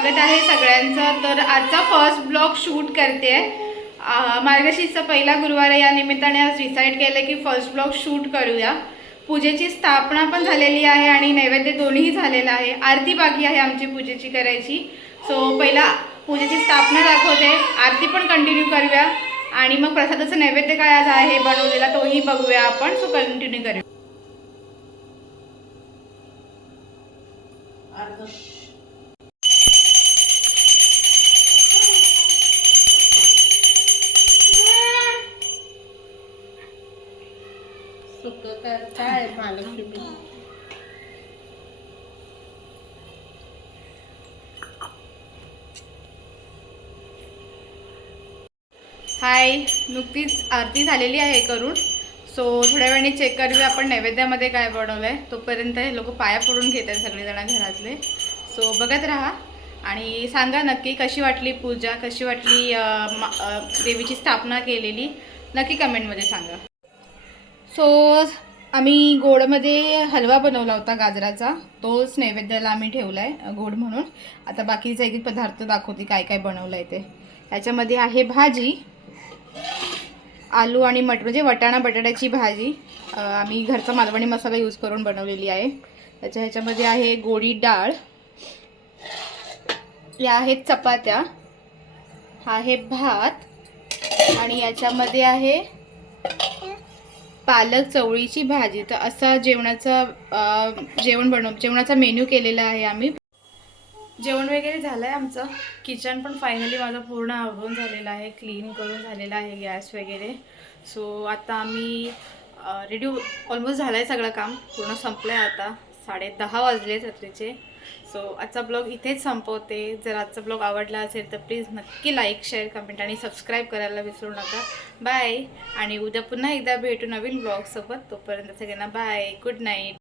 स्वागत आहे सगळ्यांचं। तर आजचा फर्स्ट ब्लॉग शूट करते मार्गशीर्षचा पहिला गुरुवार या निमित्ताने आज डिसाईड केलं की फर्स्ट ब्लॉग शूट करूया। पूजेची स्थापना पण झालेली आहे आणि नैवेद्य दोन्हीही झालेला आहे। आरती बाकी आहे आमची पूजेची करायची। सो पहिला पूजेची स्थापना दाखवते, आरती पण कंटिन्यू करूया आणि मग प्रसादाचं नैवेद्य काय आज आहे बनवलेला तोही बघूया आपण। सो कंटिन्यू करूया। हाय, नुकतीच आरती झालेली आहे करून। सो थोड्या वेळाने चेक करूया आपण नैवेद्यामध्ये काय बनवलंय। तोपर्यंत हे लोक पाया पडून घेत आहेत सगळेजण घरातले। सो बघत राहा आणि सांगा नक्की कशी वाटली पूजा, कशी वाटली देवीची स्थापना केलेली, नक्की कमेंटमध्ये सांगा। सो आम्ही गोडमध्ये हलवा बनवला होता गाजराचा, तोच नैवेद्याला आम्ही ठेवला आहे गोड म्हणून। आता बाकीचे एक पदार्थ दाखवते काय काय बनवलं आहे ते। ह्याच्यामध्ये आहे भाजी, आलू आणि मटर म्हणजे वटाणा बटाट्याची भाजी, आम्ही घरचा मालवणी मसाला यूज करून बनवलेली आहे। ह्याच्यामध्ये आहे गोडी डाळ, या आहेत चपात्या, हा आहे भात आणि याच्यामध्ये आहे पालक चवळीची भाजी। तर असा जेवणाचा मेन्यू केलेला आहे आम्ही। जेवण वगैरे झालं आहे आमचं। किचन पण फायनली माझं पूर्ण आवरून झालेलं आहे, क्लीन करून झालेलं आहे गॅस वगैरे। सो आता आम्ही रेडी ऑलमोस्ट झालं आहे, सगळं काम पूर्ण संपलं आहे। आता 10:30 वाजले रात्रीचे। सो आजचा ब्लॉग इथेच संपवते। जर आजचा ब्लॉग आवडला असेल तर प्लीज नक्की लाईक, शेअर, कमेंट आणि सबस्क्राईब करायला विसरू नका। बाय, आणि उद्या पुन्हा एकदा भेटू नवीन ब्लॉगसोबत। तोपर्यंत सगळ्यांना बाय, गुड नाईट।